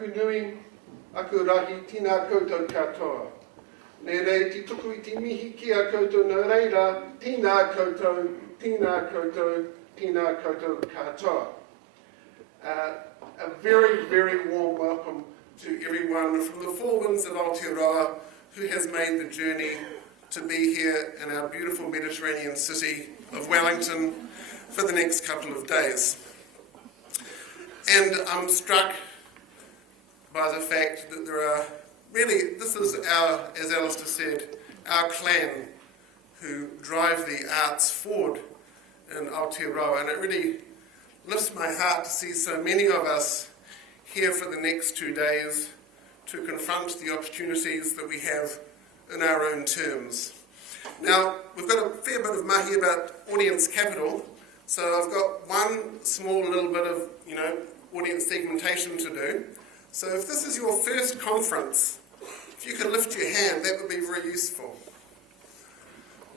aku nui, aku rahi, tina koutou katoa. Nē rei, ti tuku I ti mihi ki a koutou nō reira, tina koutou, tina koutou, tina koutou katoa. A very, very warm welcome to everyone from the four winds of Aotearoa who has made the journey to be here in our beautiful Mediterranean city of Wellington for the next couple of days. And I'm struck by the fact that there are really, this is our, as Alistair said, our clan who drive the arts forward in Aotearoa, and it really lifts my heart to see so many of us here for the next 2 days to confront the opportunities that we have in our own terms. Now, we've got a fair bit of mahi about audience capital, so I've got one small little bit of, audience segmentation to do. So if this is your first conference, if you could lift your hand, that would be very useful.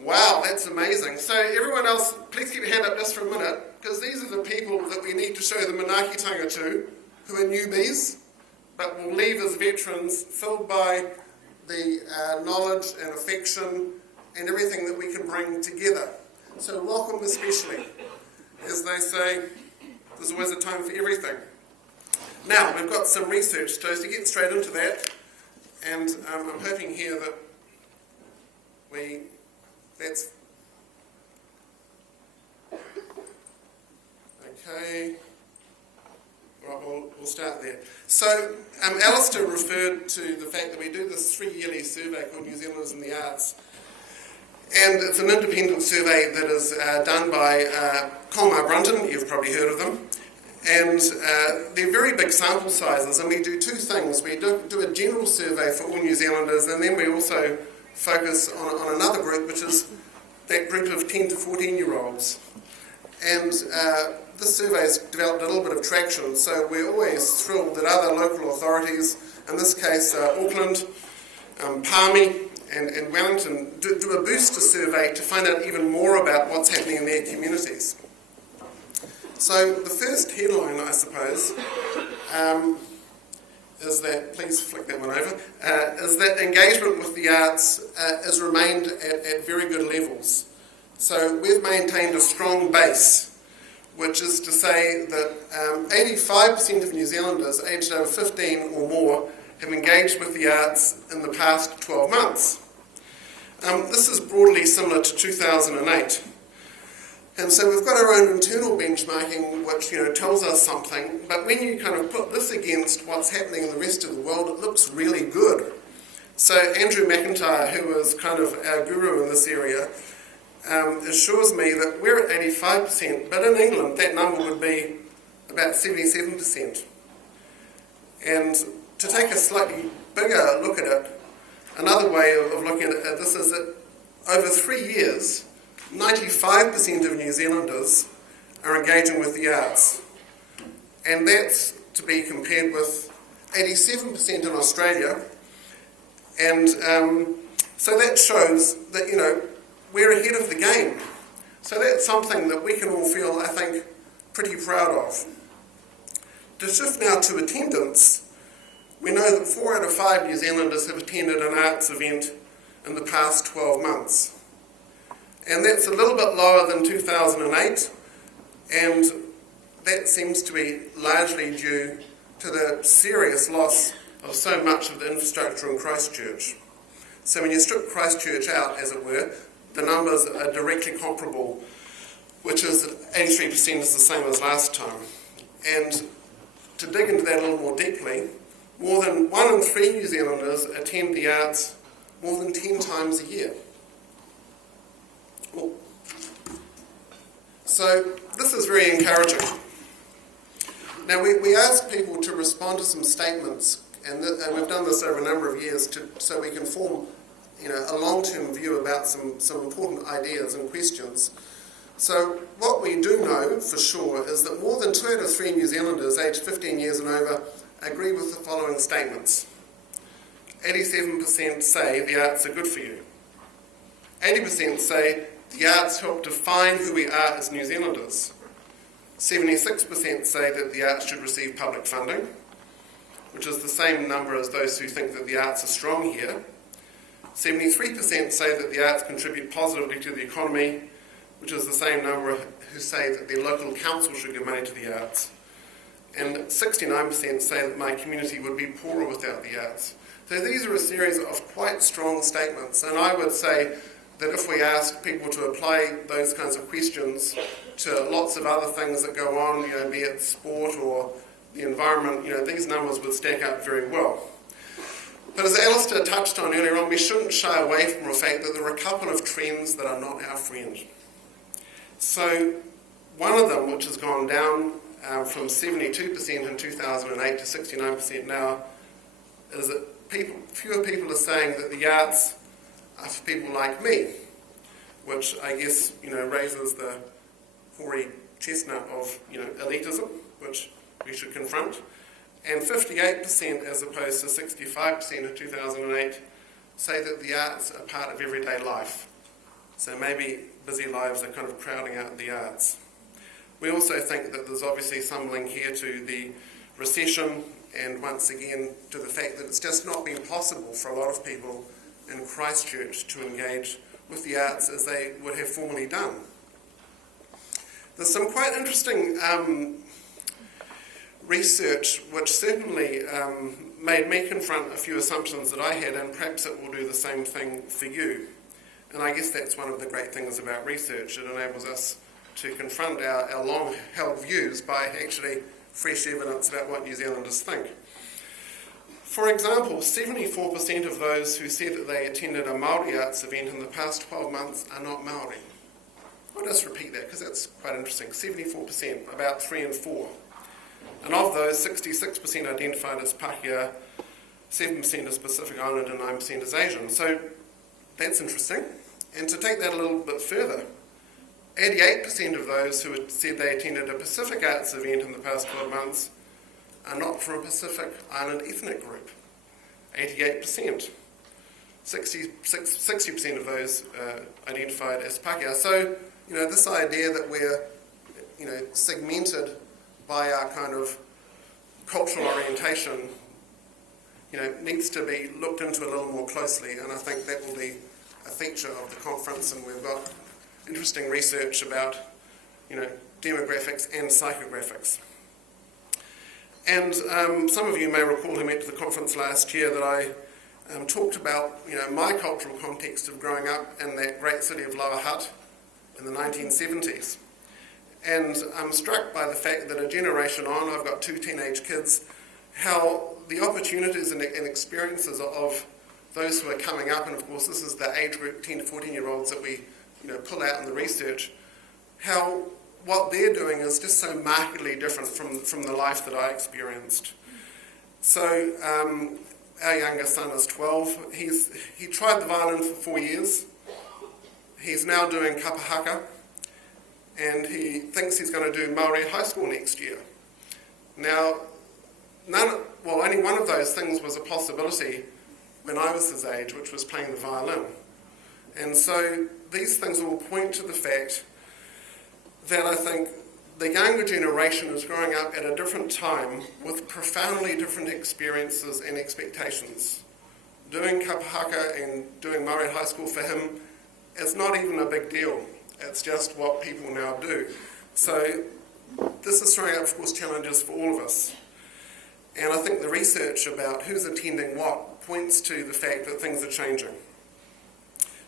Wow, that's amazing. So everyone else, please keep your hand up just for a minute, because these are the people that we need to show the manaakitanga to, who are newbies, but will leave as veterans, filled by the knowledge and affection and everything that we can bring together. So welcome especially. As they say, there's always a time for everything. Now, we've got some research, so to get straight into that, and I'm hoping here that that's okay. Right, we'll start there. So, Alistair referred to the fact that we do this 3-yearly survey called New Zealanders in the Arts. And it's an independent survey that is done by Colmar Brunton, you've probably heard of them. And they're very big sample sizes, and we do two things. We do a general survey for all New Zealanders, and then we also focus on another group, which is that group of 10 to 14-year-olds. And this survey has developed a little bit of traction, so we're always thrilled that other local authorities, in this case Auckland, Palmy and Wellington, do a booster survey to find out even more about what's happening in their communities. So the first headline, I suppose, is that, please flick that one over, is that engagement with the arts has remained at very good levels. So we've maintained a strong base, which is to say that 85% of New Zealanders aged over 15 or more have engaged with the arts in the past 12 months. This is broadly similar to 2008. And so we've got our own internal benchmarking which tells us something, but when you kind of put this against what's happening in the rest of the world, it looks really good. So Andrew McIntyre, who is kind of our guru in this area, assures me that we're at 85%, but in England that number would be about 77%. And to take a slightly bigger look at it, another way of looking at this is that over 3 years, 95% of New Zealanders are engaging with the arts. And that's to be compared with 87% in Australia. And so that shows that, we're ahead of the game. So that's something that we can all feel, I think, pretty proud of. To shift now to attendance, we know that 4 out of 5 New Zealanders have attended an arts event in the past 12 months. And that's a little bit lower than 2008, and that seems to be largely due to the serious loss of so much of the infrastructure in Christchurch. So when you strip Christchurch out, as it were, the numbers are directly comparable, which is that 83% is the same as last time. And to dig into that a little more deeply, more than 1 in 3 New Zealanders attend the arts more than 10 times a year. So this is very encouraging. Now we asked people to respond to some statements, and we've done this over a number of years so we can form a long-term view about some important ideas and questions. So what we do know for sure is that more than 2 out of 3 New Zealanders aged 15 years and over agree with the following statements. 87% say the arts are good for you. 80% say the arts help define who we are as New Zealanders. 76% say that the arts should receive public funding, which which is the same number as those who think that the arts are strong here. 73% say that the arts contribute positively to the economy, which is the same number who say that their local council should give money to the arts. And 69% say that my community would be poorer without the arts. So these are a series of quite strong statements, and I would say that if we asked people to apply those kinds of questions to lots of other things that go on, be it sport or the environment, these numbers would stack up very well. But as Alistair touched on earlier on, we shouldn't shy away from the fact that there are a couple of trends that are not our friend. So one of them, which has gone down from 72% in 2008 to 69% now, is that fewer people are saying that the arts are for people like me, which I guess raises the hoary chestnut of elitism, which we should confront. And 58%, as opposed to 65% in 2008, say that the arts are part of everyday life. So maybe busy lives are kind of crowding out the arts. We also think that there's obviously some link here to the recession, and once again to the fact that it's just not been possible for a lot of people in Christchurch to engage with the arts as they would have formerly done. There's some quite interesting research which certainly made me confront a few assumptions that I had, and perhaps it will do the same thing for you. And I guess that's one of the great things about research. It enables us to confront our long-held views by actually fresh evidence about what New Zealanders think. For example, 74% of those who said that they attended a Māori arts event in the past 12 months are not Māori. I'll just repeat that because that's quite interesting. 74%, about 3 in 4. And of those, 66% identified as Pākehā, 7% as Pacific Island, and 9% as Asian. So that's interesting. And to take that a little bit further, 88% of those who had said they attended a Pacific Arts event in the past 12 months are not from a Pacific Island ethnic group. 88%. 60% of those identified as Pākehā. So, this idea that we're, segmented by our kind of cultural orientation, needs to be looked into a little more closely, and I think that will be a feature of the conference, and we've got interesting research about, demographics and psychographics. And some of you may recall who met to the conference last year that I talked about, my cultural context of growing up in that great city of Lower Hutt in the 1970s. And I'm struck by the fact that a generation on, I've got 2 teenage kids, how the opportunities and experiences of those who are coming up, and of course this is the age group, 10 to 14-year-olds that we pull out in the research, how what they're doing is just so markedly different from the life that I experienced. So our youngest son is 12. He tried the violin for 4 years. He's now doing kapahaka, and he thinks he's going to do Māori high school next year. Now, only one of those things was a possibility when I was his age, which was playing the violin. And so these things all point to the fact that I think the younger generation is growing up at a different time with profoundly different experiences and expectations. Doing kapahaka and doing Māori high school for him is not even a big deal. It's just what people now do. So this is throwing up, of course, challenges for all of us. And I think the research about who's attending what points to the fact that things are changing.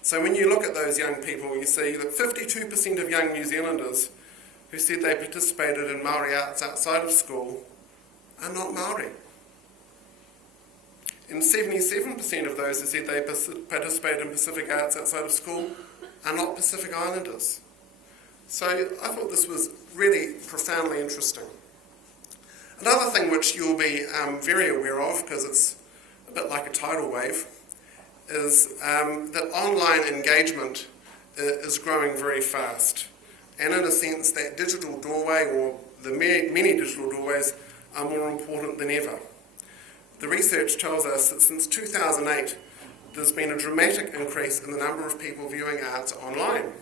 So when you look at those young people, you see that 52% of young New Zealanders who said they participated in Māori arts outside of school are not Māori. And 77% of those who said they participated in Pacific arts outside of school are not Pacific Islanders. So I thought this was really profoundly interesting. Another thing which you'll be very aware of, because it's a bit like a tidal wave, is that online engagement is growing very fast. And in a sense, that digital doorway, or the many digital doorways, are more important than ever. The research tells us that since 2008, there's been a dramatic increase in the number of people viewing arts online.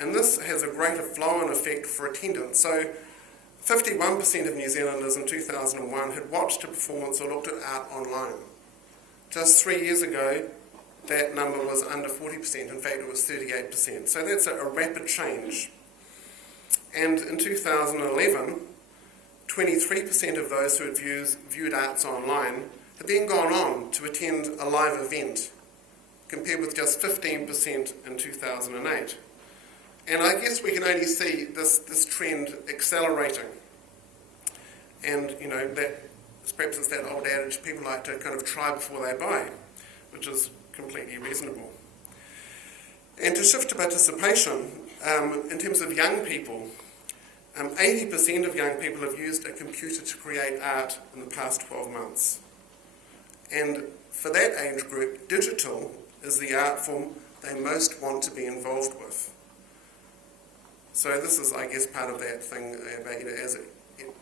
And this has a greater flow-on effect for attendance. So 51% of New Zealanders in 2001 had watched a performance or looked at art online. Just 3 years ago, that number was under 40%. In fact, it was 38%. So that's a rapid change. And in 2011, 23% of those who had viewed arts online had then gone on to attend a live event, compared with just 15% in 2008. And I guess we can only see this trend accelerating. And, perhaps it's that old adage, people like to kind of try before they buy, which is completely reasonable. And to shift to participation, in terms of young people, 80% of young people have used a computer to create art in the past 12 months. And for that age group, digital is the art form they most want to be involved with. So this is, I guess, part of that thing about, as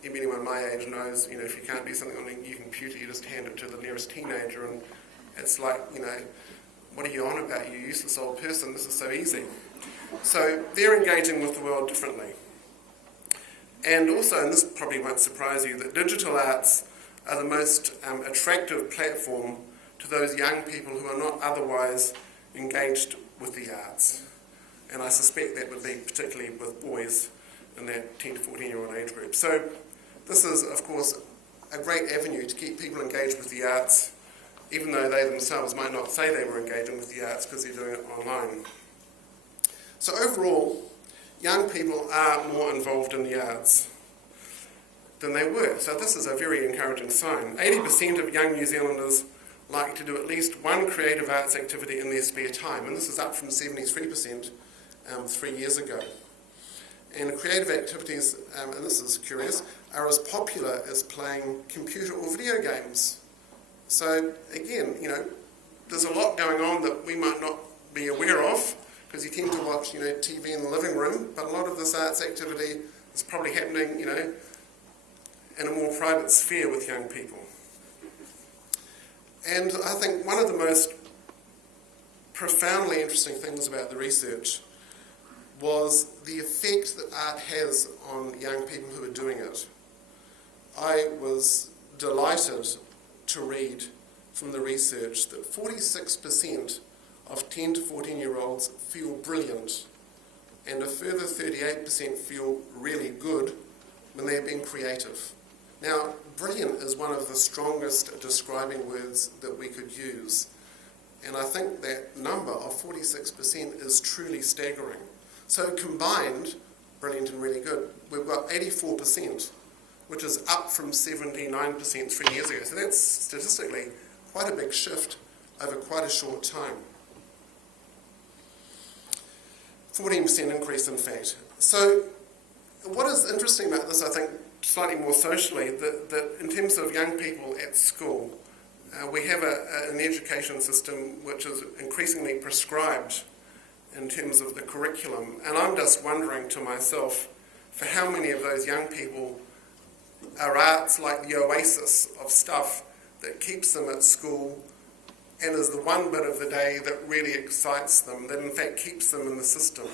anyone my age knows, if you can't do something on your computer, you just hand it to the nearest teenager, and it's like, what are you on about, you useless old person? This is so easy. So they're engaging with the world differently. And also, and this probably won't surprise you, that digital arts are the most attractive platform to those young people who are not otherwise engaged with the arts. And I suspect that would be particularly with boys in that 10 to 14-year-old age group. So this is, of course, a great avenue to keep people engaged with the arts, even though they themselves might not say they were engaging with the arts because they're doing it online. So overall, young people are more involved in the arts than they were. So this is a very encouraging sign. 80% of young New Zealanders like to do at least one creative arts activity in their spare time, and this is up from 73% 3 years ago. And creative activities, and this is curious, are as popular as playing computer or video games. So again, there's a lot going on that we might not be aware of, because you tend to watch, TV in the living room, but a lot of this arts activity is probably happening, in a more private sphere with young people. And I think one of the most profoundly interesting things about the research was the effect that art has on young people who are doing it. I was delighted to read from the research that 46% of 10 to 14-year-olds feel brilliant, and a further 38% feel really good when they're being creative. Now, brilliant is one of the strongest describing words that we could use, and I think that number of 46% is truly staggering. So combined, brilliant and really good, we've got 84%, which is up from 79% 3 years ago. So that's statistically quite a big shift over quite a short time. 14% increase, in fact. So what is interesting about this, I think, slightly more socially, that in terms of young people at school, we have an education system which is increasingly prescribed in terms of the curriculum. And I'm just wondering to myself, for how many of those young people are arts like the oasis of stuff that keeps them at school and is the one bit of the day that really excites them, that in fact keeps them in the system.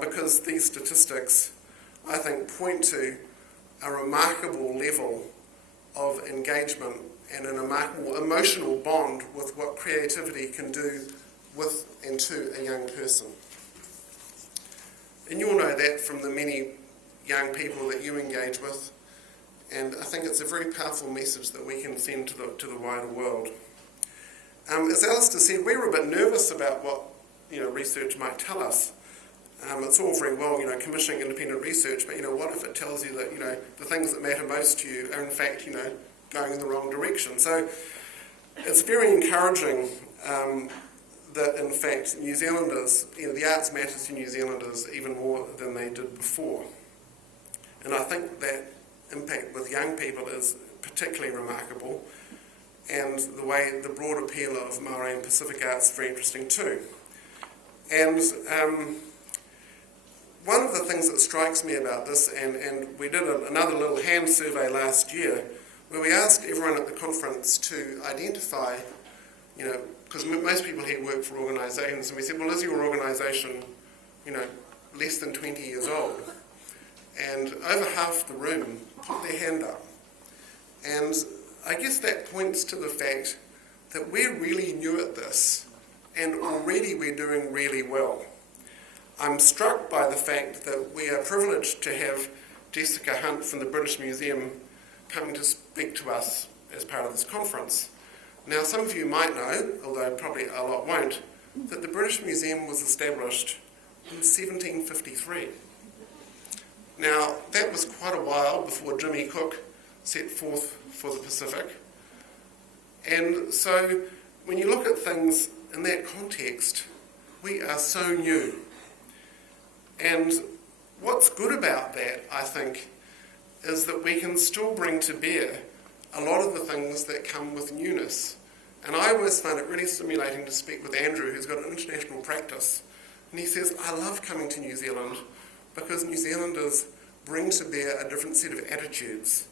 Because these statistics, I think, point to a remarkable level of engagement and a remarkable emotional bond with what creativity can do with and to a young person. And you'll know that from the many young people that you engage with, and I think it's a very powerful message that we can send to the wider world. As Alistair said, we were a bit nervous about what research might tell us. It's all very well, commissioning independent research, but what if it tells you that the things that matter most to you are in fact going in the wrong direction? So it's very encouraging that in fact New Zealanders, the arts matter to New Zealanders even more than they did before. And I think that impact with young people is particularly remarkable, and the broad appeal of Maori and Pacific arts is very interesting too. And one of the things that strikes me about this, and we did another little hand survey last year, where we asked everyone at the conference to identify, because most people here work for organisations, and we said, well, is your organisation, less than 20 years old? and over half the room put their hand up. And I guess that points to the fact that we're really new at this, and already we're doing really well. I'm struck by the fact that we are privileged to have Jessica Hunt from the British Museum coming to speak to us as part of this conference. Now, some of you might know, although probably a lot won't, that the British Museum was established in 1753. Now, that was quite a while before Jimmy Cook set forth for the Pacific. And so, when you look at things in that context, we are so new. And what's good about that, I think, is that we can still bring to bear a lot of the things that come with newness. And I always find it really stimulating to speak with Andrew, who's got an international practice. And he says, I love coming to New Zealand because New Zealanders bring to bear a different set of attitudes.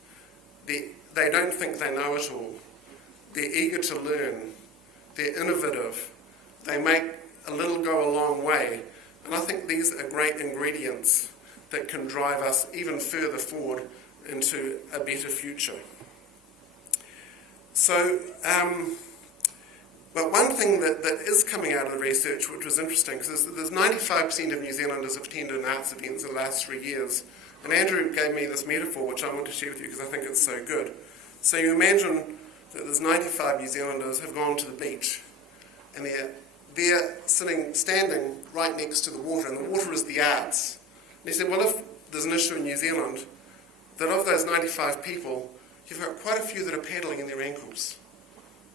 They don't think they know it all. They're eager to learn. They're innovative. They make a little go a long way. And I think these are great ingredients that can drive us even further forward into a better future. So, but one thing that is coming out of the research, which was interesting, because there's 95% of New Zealanders have attended arts events in the last 3 years. And Andrew gave me this metaphor, which I want to share with you because I think it's so good. So you imagine that there's 95 New Zealanders have gone to the beach, and they're standing right next to the water, and the water is the arts. And he said, well, if there's an issue in New Zealand, that of those 95 people, you've got quite a few that are paddling in their ankles.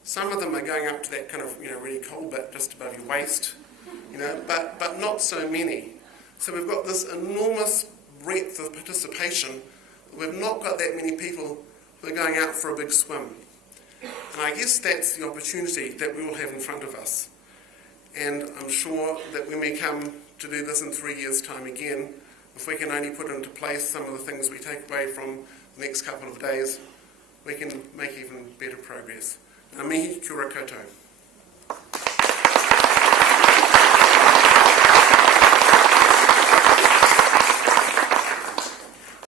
Some of them are going up to that kind of, really cold bit just above your waist, but not so many. So we've got this enormous breadth of participation. We've not got that many people who are going out for a big swim. And I guess that's the opportunity that we all have in front of us. And I'm sure that when we come to do this in 3 years' time again, if we can only put into place some of the things we take away from the next couple of days, we can make even better progress. Ngā mihi, kia ora koutou.